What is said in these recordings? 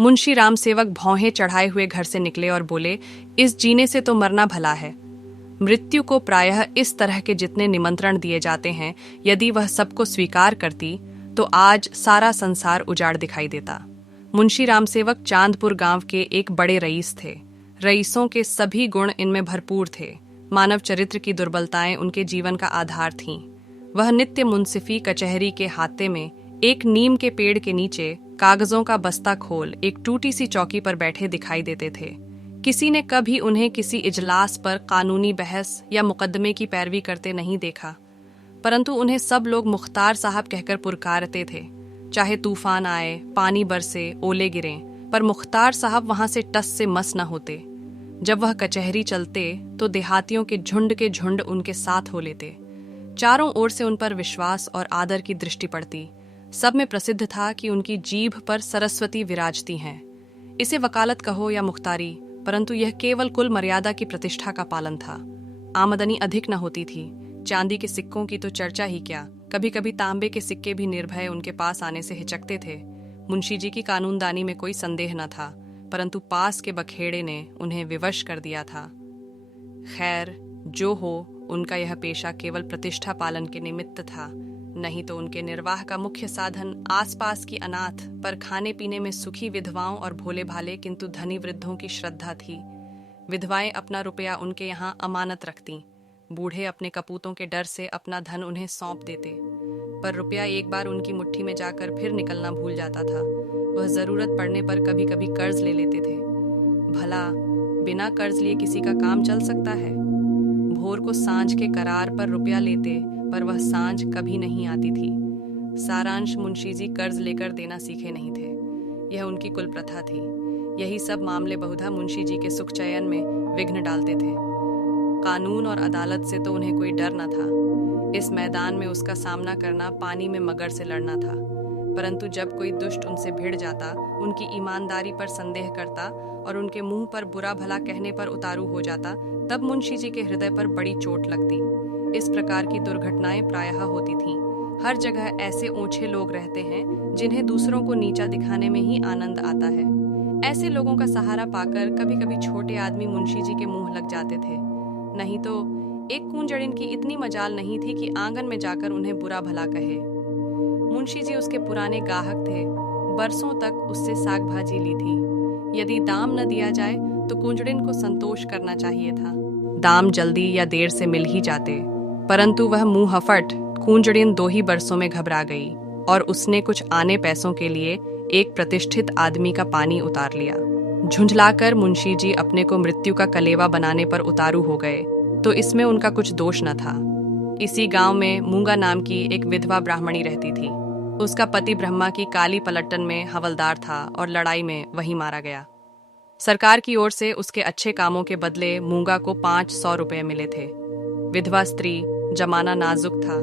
मुंशी राम सेवक भौहें चढ़ाए हुए घर से निकले और बोले, इस जीने से तो मरना भला है। मृत्यु को प्रायः इस तरह के जितने निमंत्रण दिए जाते हैं, यदि वह सबको स्वीकार करती तो आज सारा संसार उजाड़ दिखाई देता। मुंशी राम सेवक चांदपुर गांव के एक बड़े रईस थे। रईसों के सभी गुण इनमें भरपूर थे। मानव चरित्र की दुर्बलताएं उनके जीवन का आधार थीं। वह नित्य मुंसिफी कचहरी के हाते में एक नीम के पेड़ के नीचे कागजों का बस्ता खोल एक टूटी सी चौकी पर बैठे दिखाई देते थे। किसी ने कभी उन्हें किसी इजलास पर कानूनी बहस या मुकदमे की पैरवी करते नहीं देखा, परंतु उन्हें सब लोग मुख्तार साहब कहकर पुकारते थे। चाहे तूफान आए, पानी बरसे, ओले गिरें, पर मुख्तार साहब वहां से टस से मस न होते। जब वह कचहरी चलते तो देहातियों के झुंड उनके साथ हो लेते। चारों ओर से उन पर विश्वास और आदर की दृष्टि पड़ती। सब में प्रसिद्ध था कि उनकी जीभ पर सरस्वती विराजती हैं। इसे वकालत कहो या मुख्तारी, परंतु यह केवल कुल मर्यादा की प्रतिष्ठा का पालन था। आमदनी अधिक न होती थी। चांदी के सिक्कों की तो चर्चा ही क्या, कभी कभी तांबे के सिक्के भी निर्भय उनके पास आने से हिचकते थे। मुंशी जी की कानूनदानी में कोई संदेह न था, परंतु पास के बखेड़े ने उन्हें विवश कर दिया था। खैर, जो हो, उनका यह पेशा केवल प्रतिष्ठा पालन के निमित्त था, नहीं तो उनके निर्वाह का मुख्य साधन आसपास की अनाथ पर खाने पीने में सुखी विधवाओं और भोले भाले किंतु धनी वृद्धों की श्रद्धा थी। विधवाएं अपना रुपया उनके यहाँ अमानत रखतीं। बूढ़े अपने कपूतों के डर से अपना धन उन्हें सौंप देते, पर रुपया एक बार उनकी मुट्ठी में जाकर फिर निकलना भूल जाता था। वह जरूरत पड़ने पर कभी कभी कर्ज ले लेते थे। भला बिना कर्ज लिए किसी का काम चल सकता है? भोर को सांझ के करार पर रुपया लेते, पर वह सांझ कभी नहीं आती थी। सारांश, मुंशी जी कर्ज लेकर देना सीखे नहीं थे। यह उनकी कुल प्रथा थी। यही सब मामले बहुधा मुंशी जी के सुख चयन में विघ्न डालते थे। कानून और अदालत से तो उन्हें कोई डर न था। इस मैदान में उसका सामना करना पानी में मगर से लड़ना था। परंतु जब कोई दुष्ट उनसे भिड़ जाता, उनकी ईमानदारी पर संदेह करता और उनके मुंह पर बुरा भला कहने पर उतारू हो जाता, तब मुंशी जी के हृदय पर बड़ी चोट लगती। इस प्रकार की दुर्घटनाएं प्रायः होती थीं। हर जगह ऐसे ओछे लोग रहते हैं जिन्हें दूसरों को नीचा दिखाने में ही आनंद आता है। ऐसे लोगों का सहारा पाकर कभी कभी छोटे आदमी मुंशी जी के मुंह लग जाते थे। नहीं तो एक कूंजड़िन की इतनी मजाल नहीं थी कि आंगन में जाकर उन्हें बुरा भला कहे। मुंशी जी उसके पुराने गाहक थे। बरसों तक उससे साग भाजी ली थी। यदि दाम न दिया जाए तो कूंजड़िन को संतोष करना चाहिए था। दाम जल्दी या देर से मिल ही जाते, परंतु वह मुंह हफट कूंजड़िन 2 ही बरसों में घबरा गई और उसने कुछ आने पैसों के लिए एक प्रतिष्ठित आदमी का पानी उतार लिया। झुंझलाकर मुंशी जी अपने को मृत्यु का कलेवा बनाने पर उतारू हो गए, तो इसमें उनका कुछ दोष न था। इसी गांव में मूंगा नाम की एक विधवा ब्राह्मणी रहती थी। उसका पति ब्रह्मा की काली पलटन में हवलदार था और लड़ाई में वही मारा गया। सरकार की ओर से उसके अच्छे कामों के बदले मूंगा को 500 रुपये मिले थे। विधवा स्त्री, जमाना नाजुक था।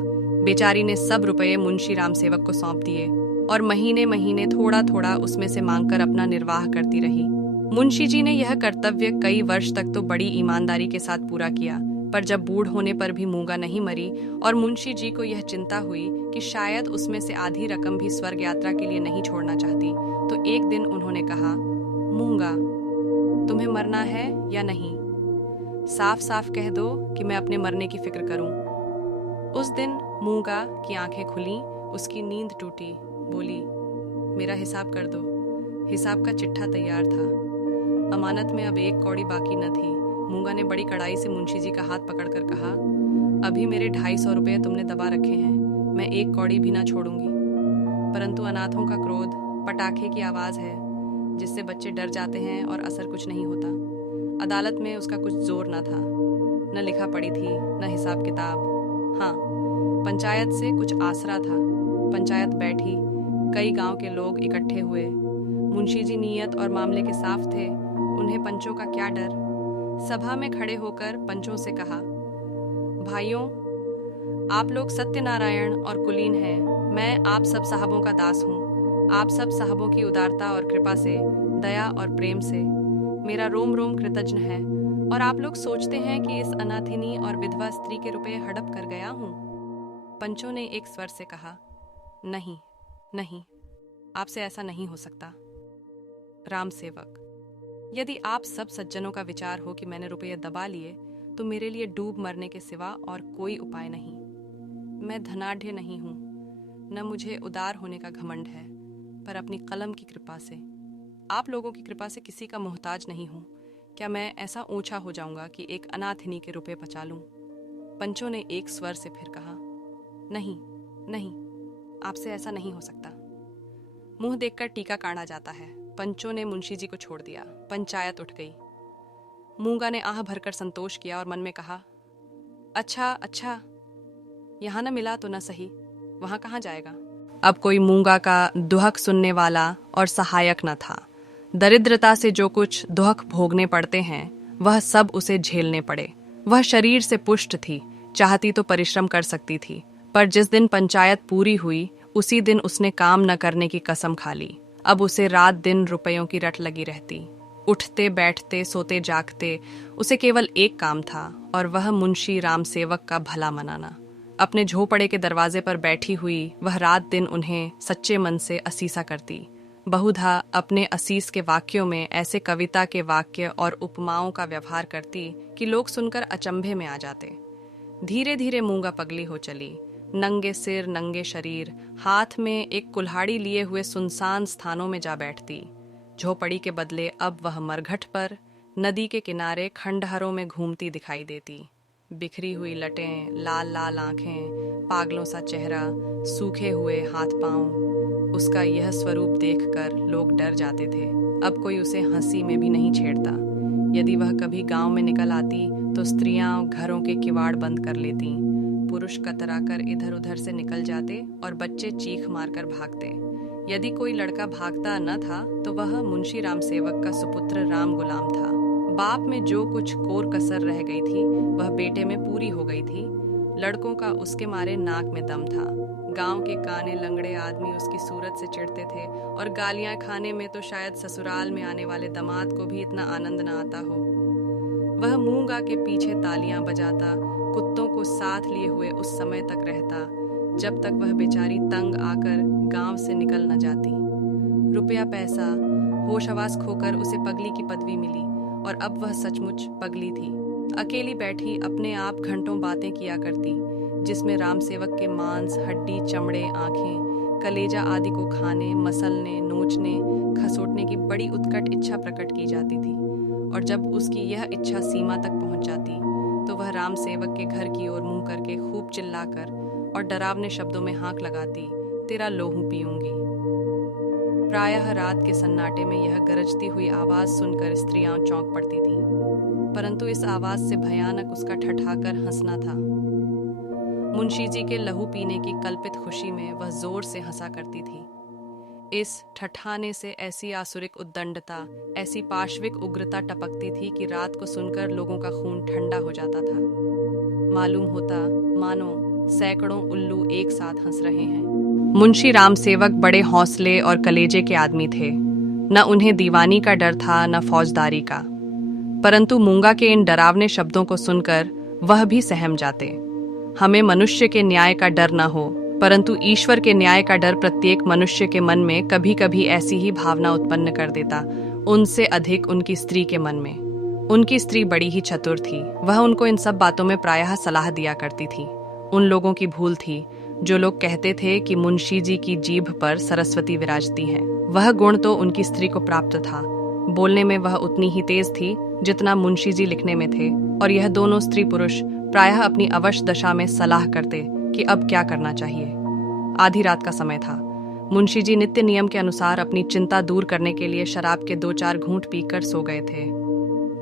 बेचारी ने सब रुपये मुंशी राम सेवक को सौंप दिए और महीने महीने थोड़ा थोड़ा उसमें से मांगकर अपना निर्वाह करती रही। मुंशी जी ने यह कर्तव्य कई वर्ष तक तो बड़ी ईमानदारी के साथ पूरा किया, पर जब बूढ़ होने पर भी मूंगा नहीं मरी और मुंशी जी को यह चिंता हुई कि शायद उसमें से आधी रकम भी स्वर्ग यात्रा के लिए नहीं छोड़ना चाहती, तो एक दिन उन्होंने कहा, मूंगा, तुम्हें मरना है या नहीं? साफ साफ कह दो कि मैं अपने मरने की फिक्र करूं। उस दिन मूंगा की आंखें खुली, उसकी नींद टूटी। बोली, मेरा हिसाब कर दो। हिसाब का चिट्ठा तैयार था। अमानत में अब 1 कौड़ी बाकी न थी। मूंगा ने बड़ी कड़ाई से मुंशी जी का हाथ पकड़कर कहा, अभी मेरे 250 रुपये तुमने दबा रखे हैं, मैं 1 कौड़ी भी ना छोड़ूंगी। परंतु अनाथों का क्रोध पटाखे की आवाज है, जिससे बच्चे डर जाते हैं और असर कुछ नहीं होता। अदालत में उसका कुछ जोर न था, न लिखा पड़ी थी, न हिसाब किताब। हाँ, पंचायत से कुछ आसरा था। पंचायत बैठी, कई गांव के लोग इकट्ठे हुए। मुंशी जी नीयत और मामले के साफ थे, उन्हें पंचों का क्या डर। सभा में खड़े होकर पंचों से कहा, भाइयों, आप लोग सत्यनारायण और कुलीन हैं। मैं आप सब साहबों का दास हूँ। आप सब साहबों की उदारता और कृपा से, दया और प्रेम से मेरा रोम रोम कृतज्ञ है, और आप लोग सोचते हैं कि इस अनाथिनी और विधवा स्त्री के रुपए हड़प कर गया हूँ। पंचों ने एक स्वर से कहा, नहीं नहीं, आपसे ऐसा नहीं हो सकता। राम सेवक, यदि आप सब सज्जनों का विचार हो कि मैंने रुपये दबा लिए तो मेरे लिए डूब मरने के सिवा और कोई उपाय नहीं। मैं धनाढ्य नहीं हूँ, न मुझे उदार होने का घमंड है, पर अपनी कलम की कृपा से, आप लोगों की कृपा से किसी का मोहताज नहीं हूँ। क्या मैं ऐसा ऊंचा हो जाऊंगा कि एक अनाथिनी के रुपए पचा लूं? पंचों ने एक स्वर से फिर कहा, नहीं नहीं, आपसे ऐसा नहीं हो सकता। मुंह देखकर टीका काढ़ा जाता है। पंचों ने मुंशी जी को छोड़ दिया। पंचायत उठ गई। मूंगा ने आह भरकर संतोष किया और मन में कहा, अच्छा अच्छा, यहां न मिला तो न सही, वहां कहाँ जाएगा। अब कोई मूंगा का दुहक सुनने वाला और सहायक न था। दरिद्रता से जो कुछ दुहक भोगने पड़ते हैं वह सब उसे झेलने पड़े। वह शरीर से पुष्ट थी, चाहती तो परिश्रम कर सकती थी, पर जिस दिन पंचायत पूरी हुई उसी दिन उसने काम न करने की कसम खा ली। अब उसे रात दिन रुपयों की रट लगी रहती। उठते बैठते सोते जागते उसे केवल एक काम था, और वह मुंशी राम सेवक का भला मनाना। अपने झोपड़े के दरवाजे पर बैठी हुई वह रात दिन उन्हें सच्चे मन से असीसा करती। बहुधा अपने असीस के वाक्यों में ऐसे कविता के वाक्य और उपमाओं का व्यवहार करती कि लोग सुनकर अचंभे में आ जाते। धीरे धीरे मूंगा पगली हो चली। नंगे सिर नंगे शरीर, हाथ में एक कुल्हाड़ी लिए हुए सुनसान स्थानों में जा बैठती। झोपड़ी के बदले अब वह मरघट पर, नदी के किनारे खंडहरों में घूमती दिखाई देती। बिखरी हुई लटें, लाल लाल आंखें, पागलों सा चेहरा, सूखे हुए हाथ पांव। उसका यह स्वरूप देखकर लोग डर जाते थे। अब कोई उसे हंसी में भी नहीं छेड़ता। यदि वह कभी गांव में निकल आती तो स्त्रियां घरों के किवाड़ बंद कर लेती, पुरुष कतराकर इधर उधर से निकल जाते और बच्चे चीख मारकर भागते। यदि कोई लड़का भागता न था तो वह मुंशी राम सेवक का सुपुत्र राम गुलाम था। बाप में जो कुछ कोर कसर रह गई थी वह बेटे में पूरी हो गई थी। लड़कों का उसके मारे नाक में दम था। गांव के काने लंगड़े आदमी उसकी सूरत से चिढ़ते थे, और गालियां खाने में तो शायद ससुराल में आने वाले दामाद को भी इतना आनंद न आता हो। वह मूंगा के पीछे तालियां बजाता, कुत्तों को साथ लिए हुए उस समय तक रहता जब तक वह बेचारी तंग आकर गांव से निकल न जाती। रुपया पैसा, होश हवास खोकर उसे पगली की पदवी मिली, और अब वह सचमुच पगली थी। अकेली बैठी अपने आप घंटों बातें किया करती, जिसमें राम सेवक के मांस, हड्डी, चमड़े, आंखें, कलेजा आदि को खाने, मसलने, नोचने, खसोटने की बड़ी उत्कट इच्छा प्रकट की जाती थी। और जब उसकी यह इच्छा सीमा तक पहुंच जाती तो वह राम सेवक के घर की ओर मुंह करके खूब चिल्लाकर और डरावने शब्दों में हाक लगाती, तेरा लोहू पीऊंगी। प्रायः रात के सन्नाटे में यह गरजती हुई आवाज सुनकर स्त्रियां चौंक पड़ती थीं, परंतु इस आवाज से भयानक उसका ठठाकर हंसना था। मुंशी जी के लहू पीने की कल्पित खुशी में वह जोर से हंसा करती थी। इस ठठाने से ऐसी आसुरिक उद्दंडता, ऐसी पाशविक उग्रता टपकती थी कि रात को सुनकर लोगों का खून ठंडा हो जाता था। मालूम होता मानो सैकड़ों उल्लू एक साथ हंस रहे हैं। मुंशी राम सेवक बड़े हौसले और कलेजे के आदमी थे। न उन्हें दीवानी का डर था न फौजदारी का, परंतु मूंगा के इन डरावने शब्दों को सुनकर वह भी सहम जाते। हमें मनुष्य के न्याय का डर न हो, परंतु ईश्वर के न्याय का डर प्रत्येक मनुष्य के मन में कभी कभी ऐसी ही भावना उत्पन्न कर देता, उनसे अधिक उनकी स्त्री के मन में। उनकी स्त्री बड़ी ही चतुर थी। वह उनको इन सब बातों में प्रायः सलाह दिया करती थी। उन लोगों की भूल थी जो लोग कहते थे कि मुंशी जी की जीभ पर सरस्वती विराजती है। वह गुण तो उनकी स्त्री को प्राप्त था। बोलने में वह उतनी ही तेज थी जितना मुंशी जी लिखने में थे, और यह दोनों स्त्री पुरुष प्रायः अपनी अवश दशा में सलाह करते कि अब क्या करना चाहिए। आधी रात का समय था। मुंशी जी नित्य नियम के अनुसार अपनी चिंता दूर करने के लिए शराब के 2-4 घूंट पीकर सो गए थे।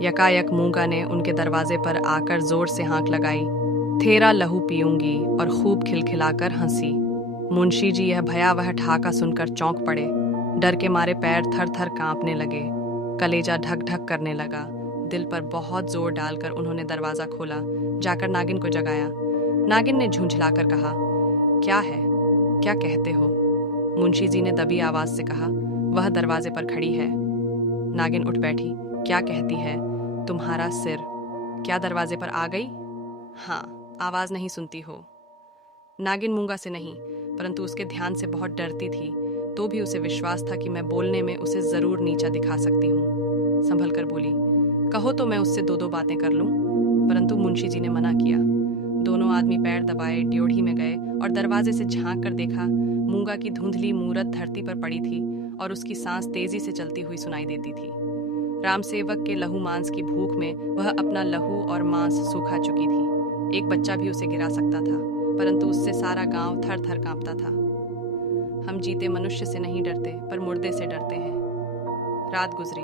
यकायक मूंगा ने उनके दरवाजे पर आकर जोर से हांक लगाई, तेरा लहू पीऊंगी, और खूब खिलखिलाकर हंसी। मुंशी जी यह भयावह ठहाका सुनकर चौंक पड़े। डर के मारे पैर थर थर कांपने लगे, कलेजा ढक ढक करने लगा। दिल पर बहुत जोर डालकर उन्होंने दरवाजा खोला, जाकर नागिन को जगाया। नागिन ने झुंझलाकर कहा, क्या है, क्या कहते हो? मुंशी जी ने दबी आवाज से कहा, वह दरवाजे पर खड़ी है। नागिन उठ बैठी। क्या कहती है? तुम्हारा सिर। क्या दरवाजे पर आ गई? हाँ, आवाज नहीं सुनती हो? नागिन मूंगा से नहीं, परंतु उसके ध्यान से बहुत डरती थी। तो भी उसे विश्वास था कि मैं बोलने में उसे जरूर नीचा दिखा सकती हूँ। संभल कर बोली, कहो तो मैं उससे दो दो बातें कर लूं। परंतु मुंशी जी ने मना किया। दोनों आदमी पैर दबाए ड्योढ़ी में गए और दरवाजे से झांक कर देखा। मूंगा की धुंधली मूरत धरती पर पड़ी थी और उसकी सांस तेजी से चलती हुई सुनाई देती थी। रामसेवक के लहू मांस की भूख में वह अपना लहू और मांस सूखा चुकी थी। एक बच्चा भी उसे गिरा सकता था, परंतु उससे सारा गांव थर थर कांपता था। हम जीते मनुष्य से नहीं डरते, पर मुर्दे से डरते हैं। रात गुजरी।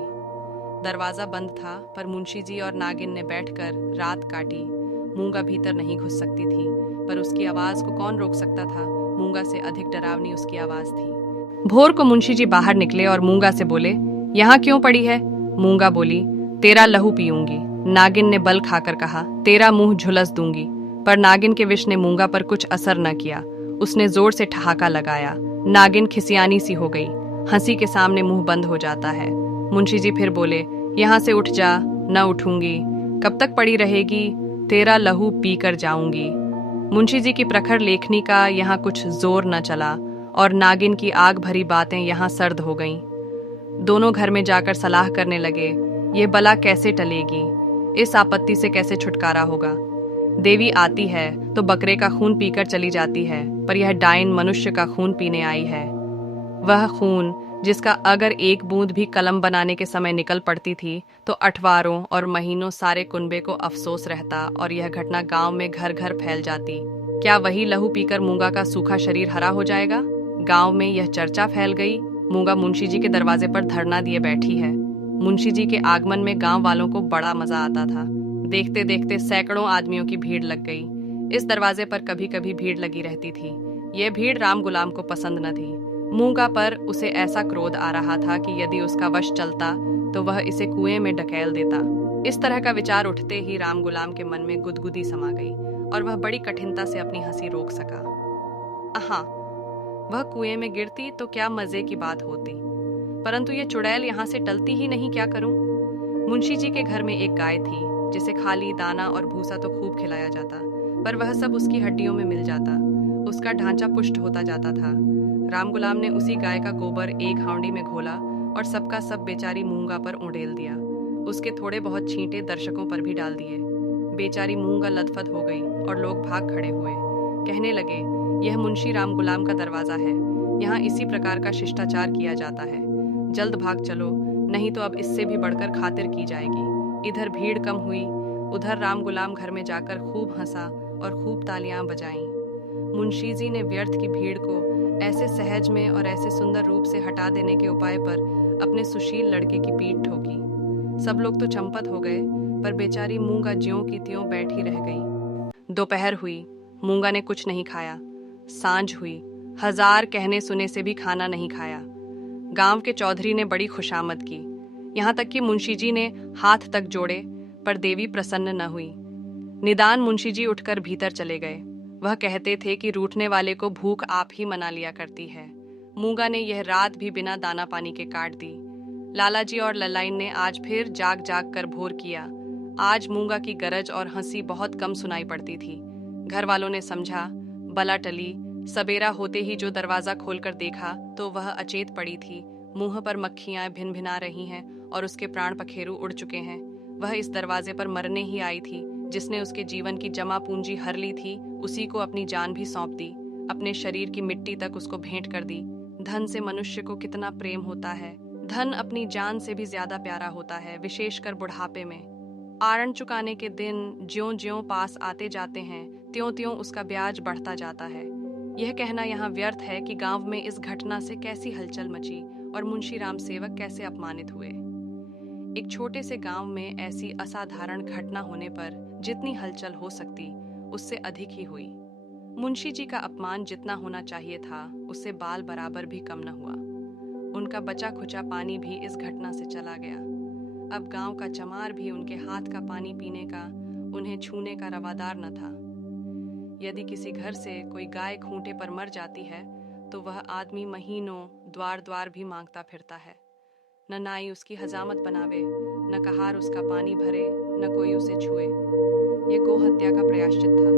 दरवाजा बंद था, पर मुंशी जी और नागिन ने बैठकर रात काटी। मूंगा भीतर नहीं घुस सकती थी, पर उसकी आवाज को कौन रोक सकता था। मूंगा से अधिक डरावनी उसकी आवाज थी। भोर को मुंशी जी बाहर निकले और मूंगा से बोले, यहाँ क्यों पड़ी है? मूंगा बोली, तेरा लहू पीऊंगी। नागिन ने बल खाकर कहा, तेरा मुंह झुलस दूंगी। पर नागिन के विष ने मूंगा पर कुछ असर न किया। उसने जोर से ठहाका लगाया। नागिन खिसियानी सी हो गई। हंसी के सामने मुंह बंद हो जाता है। मुंशी जी फिर बोले, यहाँ से उठ जा। न उठूंगी। कब तक पड़ी रहेगी? तेरा लहू पी कर जाऊंगी। मुंशी जी की प्रखर लेखनी का यहाँ कुछ जोर न चला और नागिन की आग भरी बातें यहाँ सर्द हो गईं। दोनों घर में जाकर सलाह करने लगे, ये बला कैसे टलेगी, इस आपत्ति से कैसे छुटकारा होगा। देवी आती है तो बकरे का खून पीकर चली जाती है, पर यह डायन मनुष्य का खून पीने आई है। वह खून जिसका अगर एक बूंद भी कलम बनाने के समय निकल पड़ती थी तो अठवारों और महीनों सारे कुनबे को अफसोस रहता और यह घटना गांव में घर घर फैल जाती। क्या वही लहू पीकर मूंगा का सूखा शरीर हरा हो जाएगा? गांव में यह चर्चा फैल गई। मूंगा मुंशी जी के दरवाजे पर धरना दिए बैठी है। मुंशी जी के आगमन में गांव वालों को बड़ा मजा आता था। देखते देखते सैकड़ों आदमियों की भीड़ लग गई। इस दरवाजे पर कभी कभी भीड़ लगी रहती थी। यह भीड़ राम गुलाम को पसंद न थी। मूंगा पर उसे ऐसा क्रोध आ रहा था कि यदि उसका वश चलता तो वह इसे कुएं में ढकेल देता। इस तरह का विचार उठते ही राम गुलाम के मन में गुदगुदी समा गई और वह बड़ी कठिनता से अपनी हंसी रोक सका। हाँ, वह कुएं में गिरती तो क्या मजे की बात होती, परंतु ये चुड़ैल यहाँ से टलती ही नहीं, क्या करूं? मुंशी जी के घर में एक गाय थी जिसे खाली दाना और भूसा तो खूब खिलाया जाता, पर वह सब उसकी हड्डियों में मिल जाता। उसका ढांचा पुष्ट होता जाता था। राम गुलाम ने उसी गाय का गोबर एक हांडी में घोला और सबका सब बेचारी मूंगा पर उंडेल दिया। उसके थोड़े बहुत छींटे दर्शकों पर भी डाल दिए। बेचारी मूंगा लथपथ हो गई और लोग भाग खड़े हुए। कहने लगे, यह मुंशी राम गुलाम का दरवाजा है, यहाँ इसी प्रकार का शिष्टाचार किया जाता है। जल्द भाग चलो, नहीं तो अब इससे भी बढ़कर खातिर की जाएगी। इधर भीड़ कम हुई, उधर राम गुलाम घर में जाकर खूब हंसा और खूब तालियां बजाईं। मुंशी जी ने व्यर्थ की भीड़ को ऐसे सहज में और ऐसे सुंदर रूप से हटा देने के उपाय पर अपने सुशील लड़के की पीठ ठोकी। सब लोग तो चंपत हो गए, पर बेचारी मूंगा ज्यों की त्यों बैठी रह गई। दोपहर हुई, मूंगा ने कुछ नहीं खाया। सांझ हुई, 1000 कहने सुने से भी खाना नहीं खाया। गांव के चौधरी ने बड़ी खुशामद की, यहाँ तक कि मुंशी जी ने हाथ तक जोड़े, पर देवी प्रसन्न न हुई। निदान मुंशी जी उठकर भीतर चले गए। वह कहते थे कि रूठने वाले को भूख आप ही मना लिया करती है। मूंगा ने यह रात भी बिना दाना पानी के काट दी। लाला जी और ललाइन ने आज फिर जाग जाग कर भोर किया। आज मूंगा की गरज और हंसी बहुत कम सुनाई पड़ती थी। घर वालों ने समझा बला टली। सबेरा होते ही जो दरवाजा खोलकर देखा तो वह अचेत पड़ी थी। मुंह पर मक्खियां भिन भिना रही हैं और उसके प्राण पखेरु उड़ चुके हैं। वह इस दरवाजे पर मरने ही आई थी। जिसने उसके जीवन की जमा पूंजी हर ली थी, उसी को अपनी जान भी सौंप दी। अपने शरीर की मिट्टी तक उसको भेंट कर दी। धन से मनुष्य को कितना प्रेम होता है। धन अपनी जान से भी ज्यादा प्यारा होता है, विशेषकर बुढ़ापे में। आरण चुकाने के दिन ज्यों ज्यों पास आते जाते हैं, त्यों त्यों उसका ब्याज बढ़ता जाता है। यह कहना यहाँ व्यर्थ है कि गांव में इस घटना से कैसी हलचल मची और मुंशी राम सेवक कैसे अपमानित हुए। एक छोटे से गांव में ऐसी असाधारण घटना होने पर जितनी हलचल हो सकती, उससे अधिक ही हुई। मुंशी जी का अपमान जितना होना चाहिए था, उससे बाल बराबर भी कम न हुआ। उनका बचा खुचा पानी भी इस घटना से चला गया। अब गांव का चमार भी उनके हाथ का पानी पीने का, उन्हें छूने का रवादार न था। यदि किसी घर से कोई गाय खूंटे पर मर जाती है तो वह आदमी महीनों द्वार द्वार भी मांगता फिरता है। न नाई उसकी हजामत बनावे, न कहार उसका पानी भरे, न कोई उसे छुए। यह गो हत्या का प्रायश्चित था।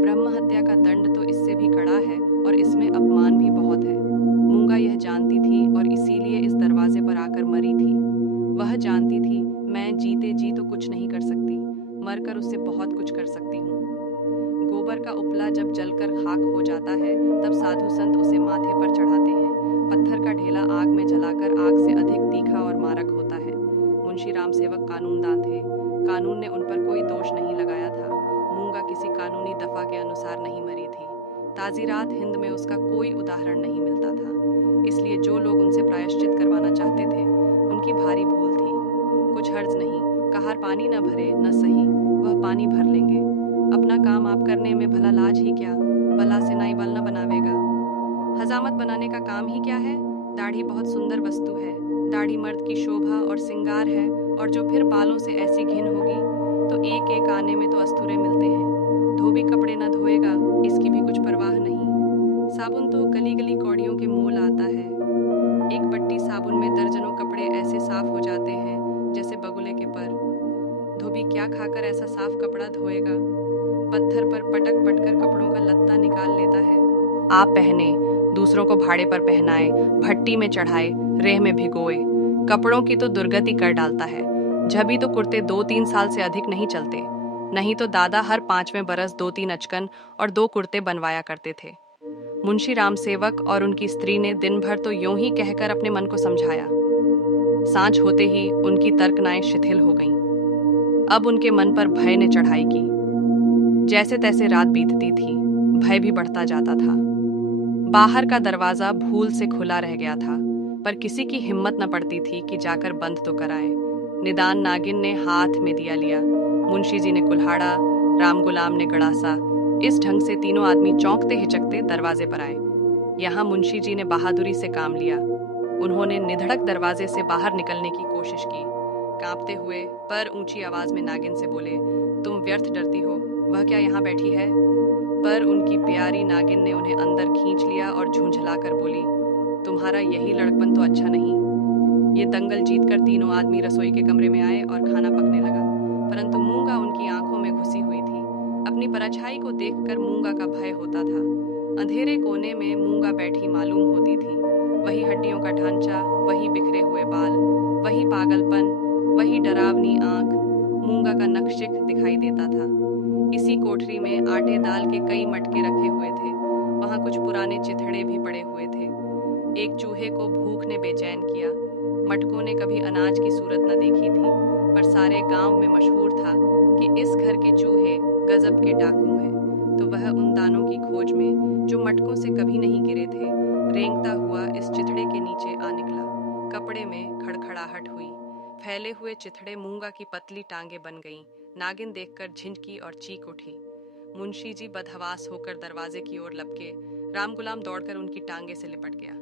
ब्रह्म हत्या का दंड तो इससे भी कड़ा है और इसमें अपमान भी बहुत है। मूंगा यह जानती थी और इसीलिए इस दरवाजे पर आकर मरी थी। वह जानती थी मैं जीते जी तो कुछ नहीं कर सकती, मरकर उससे बहुत कुछ कर सकती हूँ। गोबर का उपला जब जलकर खाक हो जाता है तब साधु संत उसे माथे पर चढ़ाते हैं। पत्थर का ढेला आग में जलाकर आग से अधिक तीखा और मारक होता है। मुंशी राम सेवक कानूनदान थे। कानून ने उन पर कोई दोष नहीं लगाया था। मूंगा किसी कानूनी दफा के अनुसार नहीं मरी थी। ताजीरात हिंद में उसका कोई उदाहरण नहीं मिलता था। इसलिए जो लोग उनसे प्रायश्चित करवाना चाहते थे उनकी भारी भूल थी। कुछ हर्ज नहीं, कहार पानी न भरे न सही, वह पानी भर लेंगे। अपना काम आप करने में भला लाज ही क्या, बला से नाई बल न बनावेगा। हजामत बनाने का काम ही क्या है। दाढ़ी बहुत सुंदर वस्तु है। दाढ़ी मर्द की शोभा और सिंगार है, और जो फिर बालों से ऐसी घिन होगी तो एक एक आने में तो अस्तूरे मिलते हैं। धोबी कपड़े न धोएगा, इसकी भी कुछ परवाह नहीं। साबुन तो गली गली कौड़ियों के मोल आता है। एक बट्टी साबुन में दर्जनों कपड़े ऐसे साफ हो जाते हैं जैसे बगुले के पर। धोबी क्या खाकर ऐसा साफ कपड़ा धोएगा। पत्थर पर पटक पटकर कपड़ों का लत्ता निकाल लेता है। आप पहने, दूसरों को भाड़े पर पहनाए, भट्टी में चढ़ाए, रेह में भिगोए, कपड़ों की तो दुर्गति कर डालता है। जभी तो कुर्ते 2-3 साल से अधिक नहीं चलते, नहीं तो दादा हर 5वें बरस 2-3 अचकन और 2 कुर्ते बनवाया करते थे। मुंशी राम सेवक और उनकी स्त्री ने दिन भर तो यूं ही कहकर अपने मन को समझाया। सांझ होते ही उनकी तर्कनाएं शिथिल हो गईं। अब उनके मन पर भय ने चढ़ाई की। जैसे तैसे रात बीतती थी, भय भी बढ़ता जाता था। बाहर का दरवाजा भूल से खुला रह गया था, पर किसी की हिम्मत न पड़ती थी कि जाकर बंद तो कराए। निदान नागिन ने हाथ में दिया लिया, मुंशी जी ने कुल्हाड़ा, राम गुलाम ने गड़ासा। इस ढंग से तीनों आदमी चौंकते हिचकते दरवाजे पर आए। यहाँ मुंशी जी ने बहादुरी से काम लिया। उन्होंने निधड़क दरवाजे से बाहर निकलने की कोशिश की। कांपते हुए पर ऊंची आवाज में नागिन से बोले, तुम व्यर्थ डरती हो, वह क्या यहाँ बैठी है। पर उनकी प्यारी नागिन ने उन्हें अंदर खींच लिया और झुंझलाकर बोली, तुम्हारा यही लड़कपन तो अच्छा नहीं। ये दंगल जीतकर तीनों आदमी रसोई के कमरे में आए और खाना पकने लगा, परंतु मूंगा उनकी आंखों में घुसी हुई थी। अपनी परछाई को देखकर मूंगा का भय होता था। अंधेरे कोने में मूंगा बैठी मालूम होती थी। वही हड्डियों का ढांचा, वही बिखरे हुए बाल, वही पागलपन, वही डरावनी आंख, मूंगा का नक्शिख दिखाई देता था। इसी कोठरी में आटे दाल के कई मटके रखे हुए थे। वहां कुछ पुराने चिथड़े भी पड़े हुए थे। एक चूहे को भूख ने बेचैन किया। मटकों ने कभी अनाज की सूरत न देखी थी, पर सारे गांव में मशहूर था कि इस घर के चूहे गजब के डाकू हैं। तो वह उन दानों की खोज में, जो मटकों से कभी नहीं गिरे थे, रेंगता हुआ इस चिथड़े के नीचे आ निकला। कपड़े में खड़खड़ाहट हुई। फैले हुए चिथड़े मूंगा की पतली टांगे बन गईं। नागिन देखकर झिंझकी और चीख उठी। मुंशी जी बदहवास होकर दरवाजे की ओर लपके। राम गुलाम दौड़कर उनकी टांगे से लिपट गया।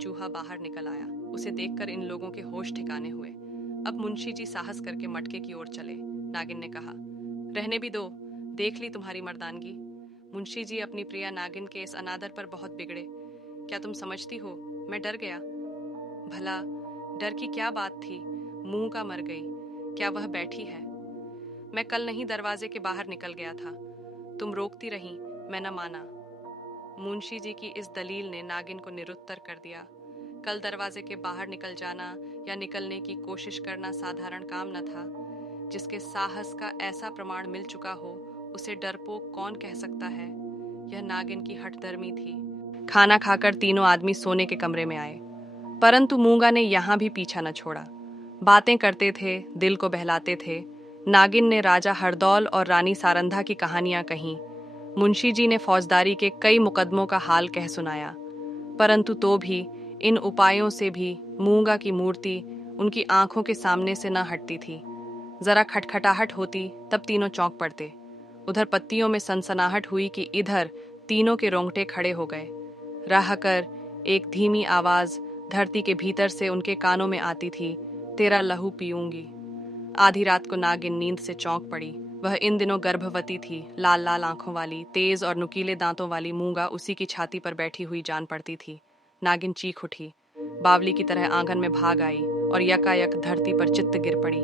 चूहा बाहर निकल आया। उसे देखकर इन लोगों के होश ठिकाने हुए। अब मुंशी जी साहस करके मटके की ओर चले। नागिन ने कहा, रहने भी दो, देख ली तुम्हारी मर्दानगी। मुंशी जी अपनी प्रिया नागिन के इस अनादर पर बहुत बिगड़े। क्या तुम समझती हो मैं डर गया। भला डर की क्या बात थी, मुंह का मर गई, क्या वह बैठी है। मैं कल नहीं दरवाजे के बाहर निकल गया था, तुम रोकती रही, मैं न माना। मुंशी जी की इस दलील ने नागिन को निरुत्तर कर दिया। कल दरवाजे के बाहर निकल जाना या निकलने की कोशिश करना साधारण काम न था। जिसके साहस का ऐसा प्रमाण मिल चुका हो उसे डरपोक कौन कह सकता है। यह नागिन की हठधर्मी थी। खाना खाकर तीनों आदमी सोने के कमरे में आए, परंतु मूंगा ने यहाँ भी पीछा न छोड़ा। बातें करते थे, दिल को बहलाते थे। नागिन ने राजा हरदौल और रानी सारंधा की कहानियां कहीं। मुंशी जी ने फौजदारी के कई मुकदमों का हाल कह सुनाया, परंतु तो भी इन उपायों से भी मूंगा की मूर्ति उनकी आंखों के सामने से न हटती थी। जरा खटखटाहट होती तब तीनों चौंक पड़ते। उधर पत्तियों में सनसनाहट हुई कि इधर तीनों के रोंगटे खड़े हो गए। रह कर एक धीमी आवाज धरती के भीतर से उनके कानों में आती थी, तेरा लहू पीऊंगी। आधी रात को नागिन नींद से चौंक पड़ी। वह इन दिनों गर्भवती थी। लाल लाल आंखों वाली, तेज और नुकीले दांतों वाली मूंगा उसी की छाती पर बैठी हुई जान पड़ती थी। नागिन चीख उठी, बावली की तरह आंगन में भाग आई और यकायक धरती पर चित्त गिर पड़ी।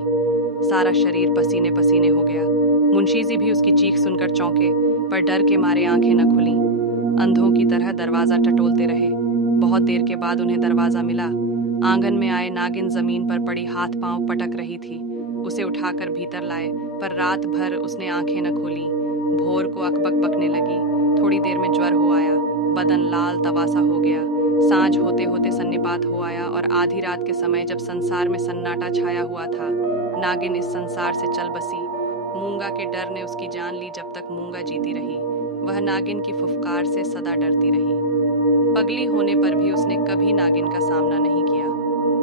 सारा शरीर पसीने पसीने हो गया। मुंशी जी भी उसकी चीख सुनकर चौंके, पर डर के मारे आंखें न खुली। अंधों की तरह दरवाजा टटोलते रहे। बहुत देर के बाद उन्हें दरवाजा मिला। आंगन में आए नागिन जमीन पर पड़ी हाथ पांव पटक रही थी। उसे उठाकर भीतर लाए, पर रात भर उसने आंखें न खोली। भोर को अकबक बकने लगी। थोड़ी देर में ज्वर हो आया, बदन लाल तवासा हो गया। सांझ होते होते सन्निपात हो आया और आधी रात के समय जब संसार में सन्नाटा छाया हुआ था, नागिन इस संसार से चल बसी। मूंगा के डर ने उसकी जान ली। जब तक मूंगा जीती रही, वह नागिन की फुफकार से सदा डरती रही। पगली होने पर भी उसने कभी नागिन का सामना नहीं किया,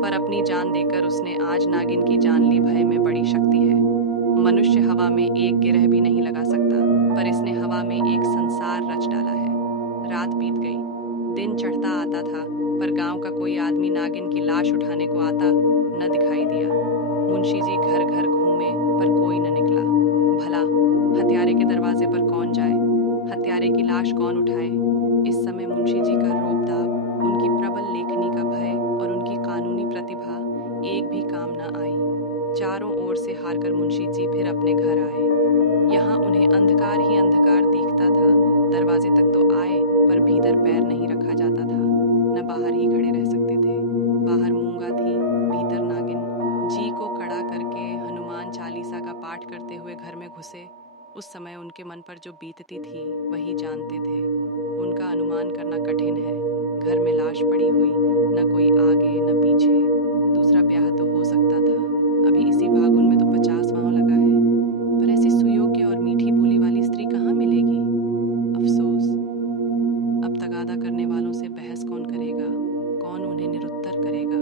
पर अपनी जान देकर उसने आज नागिन की जान ली। भय में बड़ी शक्ति है। मनुष्य हवा में एक गिरह भी नहीं लगा सकता, पर इसने हवा में एक संसार रच डाला है। रात बीत गई, दिन चढ़ता आता था, पर गांव का कोई आदमी नागिन की लाश उठाने को आता न दिखाई दिया। मुंशी जी घर घर घूमे, पर कोई न निकला। भला हत्यारे के दरवाजे पर कौन जाए, हत्यारे की लाश कौन उठाए? इस समय मुंशी जी का रोब दाब, उनकी प्रबल लेखनी का भय और उनकी कानूनी प्रतिभा एक भी काम न आई। चारों ओर से हारकर मुंशी जी फिर अपने घर आए। यहाँ उन्हें अंधकार ही अंधकार दिखता था। दरवाजे तक तो आए, पर भीतर पैर नहीं रखा जाता था। न बाहर ही खड़े रह सकते थे। बाहर मूंगा थी, भीतर नागिन। जी को खड़ा करके हनुमान चालीसा का पाठ करते हुए घर में घुसे। उस समय उनके मन पर जो बीतती थी वही जानते थे। उनका अनुमान करना कठिन है। घर में लाश पड़ी हुई, न कोई आगे न पीछे। दूसरा ब्याह तो हो सकता था। अभी इसी फागुन में तो 50 माह लगा है, पर ऐसी सुयोग्य और मीठी बोली वाली स्त्री कहाँ मिलेगी? अफसोस, अब तगादा करने वालों से बहस कौन करेगा? कौन उन्हें निरुत्तर करेगा?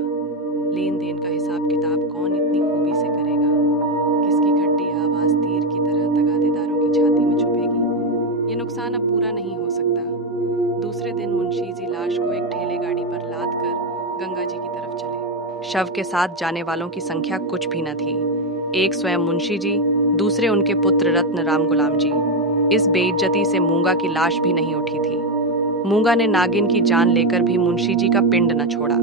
लेन देन का हिसाब किताब कौन इतनी खूबी से करेगा? किसकी खट्टी आवाज तीर की तरह तगादेदारों की छाती में छुपेगी? ये नुकसान अब पूरा नहीं हो सकता। दूसरे दिन मुंशी जी लाश को एक ठेले गाड़ी पर लाद कर गंगा जी की तरफ चले। शव के साथ जाने वालों की संख्या कुछ भी न थी। एक स्वयं मुंशी जी, दूसरे उनके पुत्र रत्न राम गुलाम जी। इस बेइज्जती से मूंगा की लाश भी नहीं उठी थी। मूंगा ने नागिन की जान लेकर भी मुंशी जी का पिंड न छोड़ा।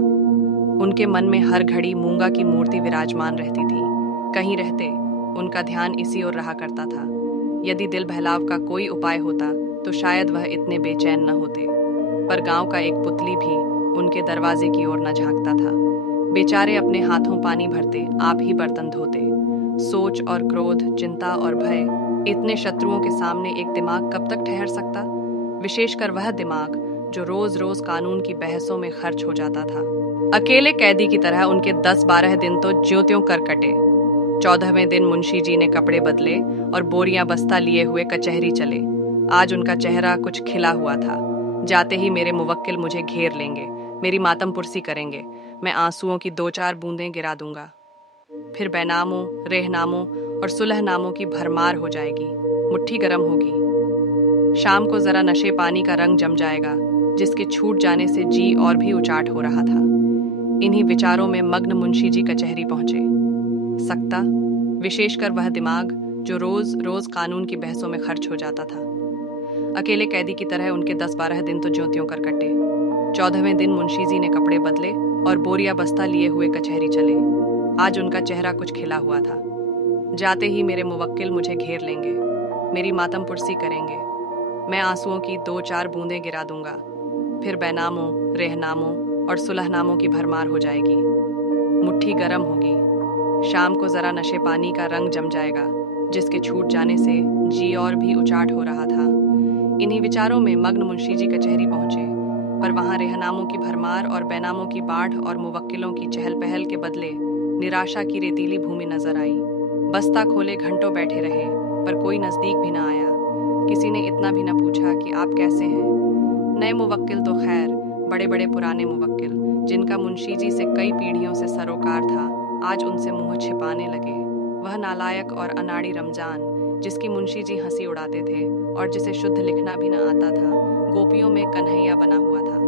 उनके मन में हर घड़ी मूंगा की मूर्ति विराजमान रहती थी। कहीं रहते उनका ध्यान इसी ओर रहा करता था। यदि दिल बहलाव का कोई उपाय होता तो शायद वह इतने बेचैन न होते, पर गांव का एक पुतली भी उनके दरवाजे की ओर न झांकता था। बेचारे अपने हाथों पानी भरते, आप ही बर्तन धोते। सोच और क्रोध, चिंता और भय, इतने शत्रुओं के सामने एक दिमाग कब तक ठहर सकता? विशेषकर वह दिमाग जो रोज रोज कानून की बहसों में खर्च हो जाता था। अकेले कैदी की तरह उनके 10-12 दिन तो ज्यों-त्यों कर कटे। 14वें दिन मुंशी जी ने कपड़े बदले और बोरियां बस्ता लिए हुए कचहरी चले। आज उनका चेहरा कुछ खिला हुआ था। जाते ही मेरे मुवक्किल मुझे घेर लेंगे, मेरी मातम पुरसी करेंगे। मैं आंसुओं की 2-4 बूंदें गिरा दूंगा। फिर बैनामों, रेहनामों और सुलहनामों की भरमार हो जाएगी। मुट्ठी गर्म होगी। शाम को जरा नशे पानी का रंग जम जाएगा, जिसके छूट जाने से जी और भी उचाट हो रहा था। इन्हीं विचारों में मग्न मुंशी जी कचहरी पहुंचे। सकता, विशेषकर वह दिमाग जो रोज रोज कानून की बहसों में खर्च हो जाता था। अकेले कैदी की तरह उनके 10-12 दिन तो ज्यों-त्यों कर कटे। 14वें दिन मुंशी जी ने कपड़े बदले और बोरिया बस्ता लिए हुए कचहरी चले। आज उनका चेहरा कुछ खिला हुआ था। जाते ही मेरे मुवक्किल मुझे घेर लेंगे, मेरी मातम पुरसी करेंगे। मैं आंसुओं की 2-4 बूंदें गिरा दूंगा। फिर बैनामों, रेहनामों और सुलहनामों की भरमार हो जाएगी। मुट्ठी गर्म होगी। शाम को जरा नशे पानी का रंग जम जाएगा, जिसके छूट जाने से जी और भी उचाट हो रहा था। इन्हीं विचारों में मग्न मुंशी जी कचहरी पहुंचे, पर वहां रेहनामों की भरमार और बैनामों की बाढ़ और मुवक्किलों की चहल पहल के बदले निराशा की रेतीली भूमि नजर आई। बस्ता खोले घंटों बैठे रहे, पर कोई नजदीक भी न आया। किसी ने इतना भी न पूछा कि आप कैसे हैं। नए मुवक्किल तो खैर, बड़े बड़े पुराने मुवक्किल, जिनका मुंशी जी से कई पीढ़ियों से सरोकार था, आज उनसे मुंह छिपाने लगे। वह नालायक और अनाड़ी रमजान, जिसकी मुंशी जी हंसी उड़ाते थे और जिसे शुद्ध लिखना भी न आता था, गोपियों में कन्हैया बना हुआ था।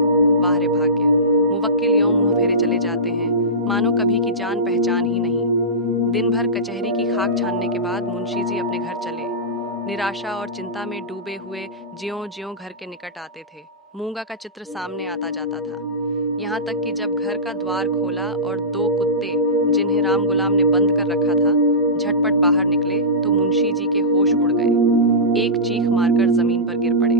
वाह रे भाग्य! मुवक्किल यों मुंह फेरे चले जाते हैं, मानो कभी की जान पहचान ही नहीं। दिन भर कचहरी की खाक छानने के बाद मुंशी जी अपने घर चले। निराशा और चिंता में डूबे हुए ज्यों ज्यों घर के निकट आते थे, मूंगा का चित्र सामने आता जाता था। यहाँ तक कि जब घर का द्वार खोला और 2 कुत्ते, जिन्हें राम गुलाम ने बंद कर रखा था, झटपट बाहर निकले तो मुंशी जी के होश उड़ गए। एक चीख मारकर जमीन पर गिर पड़े।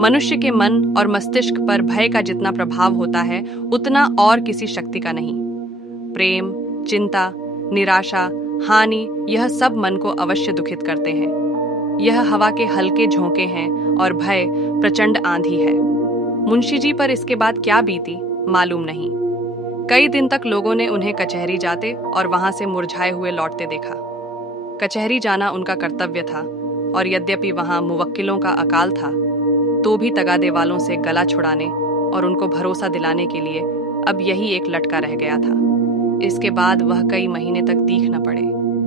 मनुष्य के मन और मस्तिष्क पर भय का जितना प्रभाव होता है उतना और किसी शक्ति का नहीं। प्रेम, चिंता, निराशा, हानि, यह सब मन को अवश्य दुखित करते हैं। यह हवा के हल्के झोंके हैं और भय प्रचंड आंधी है। मुंशी जी पर इसके बाद क्या बीती मालूम नहीं। कई दिन तक लोगों ने उन्हें कचहरी जाते और वहां से मुरझाए हुए लौटते देखा। कचहरी जाना उनका कर्तव्य था और यद्यपि वहां मुवक्किलों का अकाल था, तो भी तगादे वालों से गला छुड़ाने और उनको भरोसा दिलाने के लिए अब यही एक लटका रह गया था। इसके बाद वह कई महीने तक दीख न पड़े।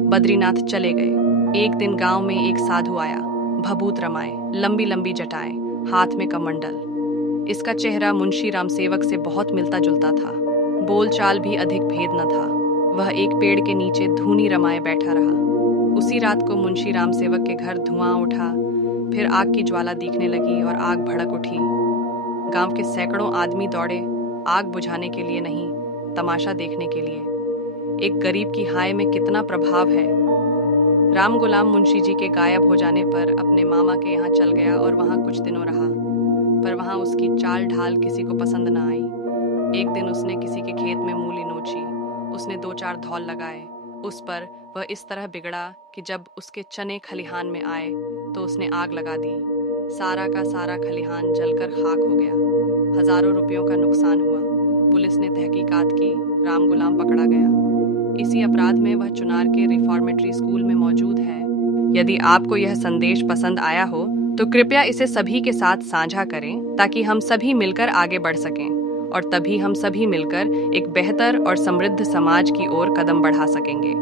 बद्रीनाथ चले गए। एक दिन गांव में एक साधु आया, भभूत रमाए, लंबी लंबी जटाएं, हाथ में कमंडल। इसका चेहरा मुंशी रामसेवक से बहुत मिलता जुलता था। बोलचाल भी अधिक भेद न था। वह एक पेड़ के नीचे धूनी रमाए बैठा रहा। उसी रात को मुंशी रामसेवक के घर धुआं उठा, फिर आग की ज्वाला दिखने लगी और आग भड़क उठी। गांव के सैकड़ों आदमी दौड़े, आग बुझाने के लिए नहीं, तमाशा देखने के लिए। एक गरीब की हाय में कितना प्रभाव है। राम गुलाम मुंशी जी के गायब हो जाने पर अपने मामा के यहाँ चल गया और वहाँ कुछ दिनों रहा, पर वहाँ उसकी चाल ढाल किसी को पसंद न आई। एक दिन उसने किसी के खेत में मूली नोची। उसने 2-4 धौल लगाए। उस पर वह इस तरह बिगड़ा कि जब उसके चने खलिहान में आए तो उसने आग लगा दी। सारा का सारा खलिहान जलकर खाक हो गया। हजारों रुपयों का नुकसान हुआ। पुलिस ने तहकीकात की, राम गुलाम पकड़ा गया। इसी अपराध में वह चुनार के रिफॉर्मेटरी स्कूल में मौजूद है। यदि आपको यह संदेश पसंद आया हो तो कृपया इसे सभी के साथ साझा करें ताकि हम सभी मिलकर आगे बढ़ सकें और तभी हम सभी मिलकर एक बेहतर और समृद्ध समाज की ओर कदम बढ़ा सकेंगे।